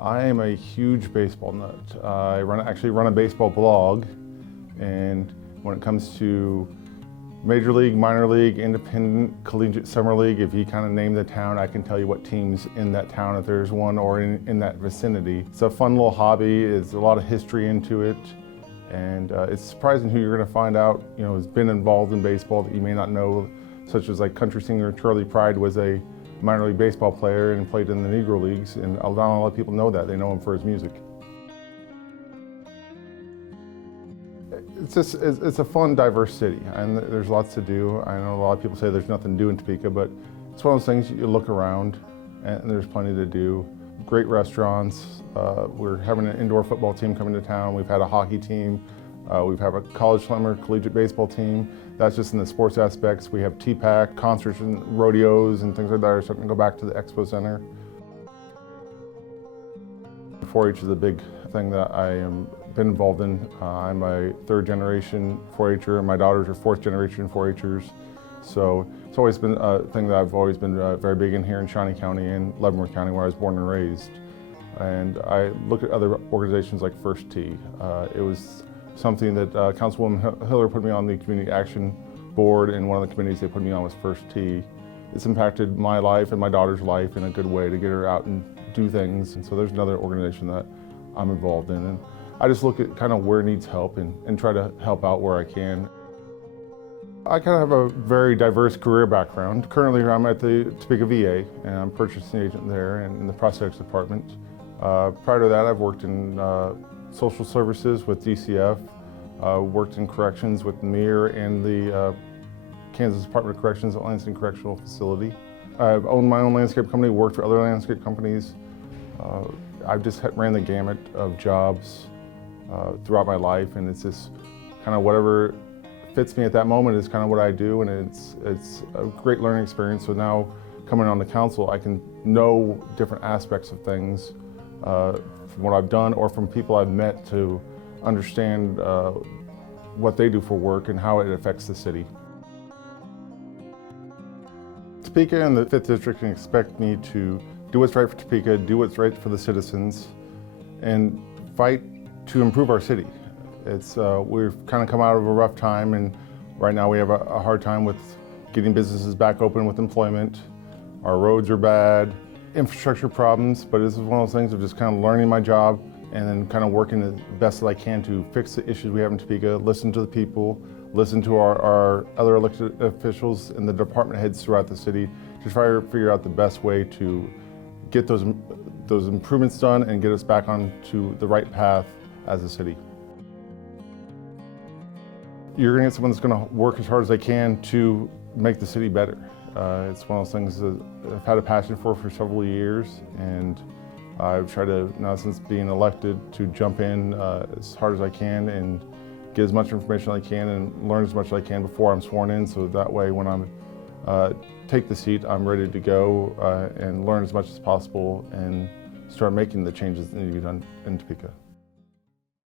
I am a huge baseball nut. I actually run a baseball blog, and when it comes to Major League, Minor League, Independent, Collegiate, Summer League, if you kind of name the town, I can tell you what teams in that town, if there's one, or in that vicinity. It's a fun little hobby. There's a lot of history into it, and it's surprising who you're going to find out, has been involved in baseball that you may not know, such as like country singer Charlie Pride was a minor league baseball player and played in the Negro Leagues, and not a lot of people know that. They know him for his music. It's a fun, diverse city, and there's lots to do. I know a lot of people say there's nothing to do in Topeka, but it's one of those things you look around and there's plenty to do. Great restaurants. We're having an indoor football team coming to town. We've had a hockey team. We've had a college slammer collegiate baseball team. That's just in the sports aspects. We have TPAC, concerts and rodeos and things like that are starting to go back to the Expo Center. 4-H is a big thing that I am been involved in. I'm a third generation 4-H'er. My daughters are fourth generation 4-H'ers. So it's always been a thing that I've always been very big in here in Shawnee County and Leavenworth County, where I was born and raised. And I look at other organizations like First Tee. It was something that Councilwoman Hiller put me on the Community Action Board, and one of the committees they put me on was First Tee. It's impacted my life and my daughter's life in a good way to get her out and do things. And so there's another organization that I'm involved in. And I just look at kind of where needs help and try to help out where I can. I kind of have a very diverse career background. Currently I'm at the Topeka VA, and I'm purchasing agent there and in the prosthetics department. Prior to that, I've worked in social services with DCF, worked in corrections with MIR and the Kansas Department of Corrections at Lansing Correctional Facility. I've owned my own landscape company, worked for other landscape companies. I've just ran the gamut of jobs throughout my life, and it's just kind of whatever fits me at that moment is kind of what I do, and it's a great learning experience. So now coming on the council, I can know different aspects of things from what I've done or from people I've met to understand what they do for work and how it affects the city. Topeka and the 5th District can expect me to do what's right for Topeka, do what's right for the citizens, and fight to improve our city. We've kind of come out of a rough time, and right now we have a hard time with getting businesses back open with employment. Our roads are bad, infrastructure problems, but this is one of those things of just kind of learning my job and then kind of working the best that I can to fix the issues we have in Topeka, listen to the people, listen to our other elected officials and the department heads throughout the city to try to figure out the best way to get those improvements done and get us back onto the right path as a city. You're going to get someone that's going to work as hard as they can to make the city better. It's one of those things that I've had a passion for several years, and I've tried to, now since being elected, to jump in as hard as I can and get as much information as I can and learn as much as I can before I'm sworn in, so that way when I'm take the seat, I'm ready to go and learn as much as possible and start making the changes that need to be done in Topeka.